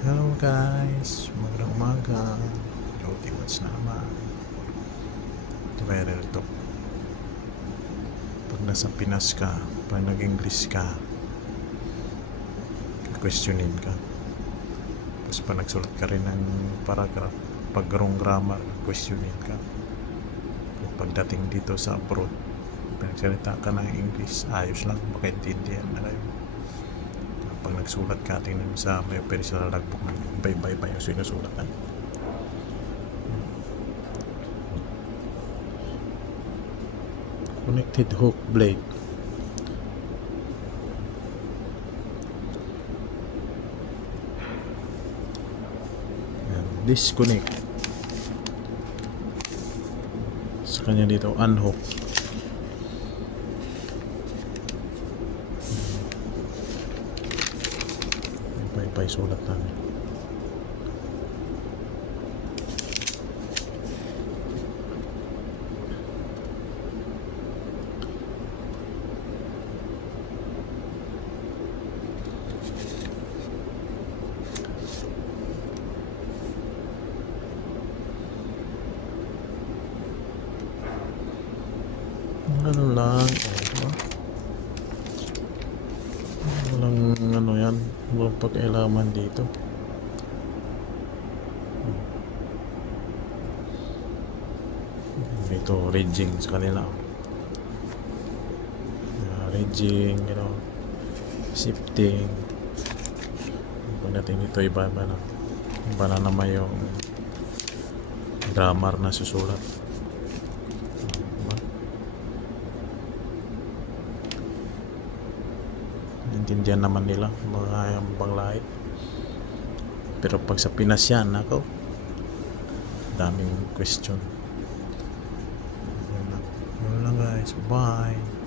Hello guys, magandang umaga. Watch na naman. Viral to. Pag nasa Pinas ka, pag nag-English ka, questionin ka. Tapos pag nagsulat ka rin ng paragraph, pag wrong grammar, questionin ka. Pagdating dito sa abroad, pinagsalita ka ng English, ayos lang, makaintindihan na kayo nagsulat ka, tingnan mo sa may personal logbook na bye-bye pa yung sinusulatan. Connected hook blade. Yan, disconnect. Sa kanya dito, unhook. May pa sulat namin. Ganun lang. Oh, diba? Walang ano yan. Walang pag-ailaman dito. Ito, rigging sa kanila. Uh, rigging, you know, shifting. Pagdating dito, iba-iba na. Iba na naman yung grammar na susulat. Diba? Intindihan naman nila mga yung banglait. Pero pag sa Pinas yan, ako, daming question. Yun lang guys. Bye.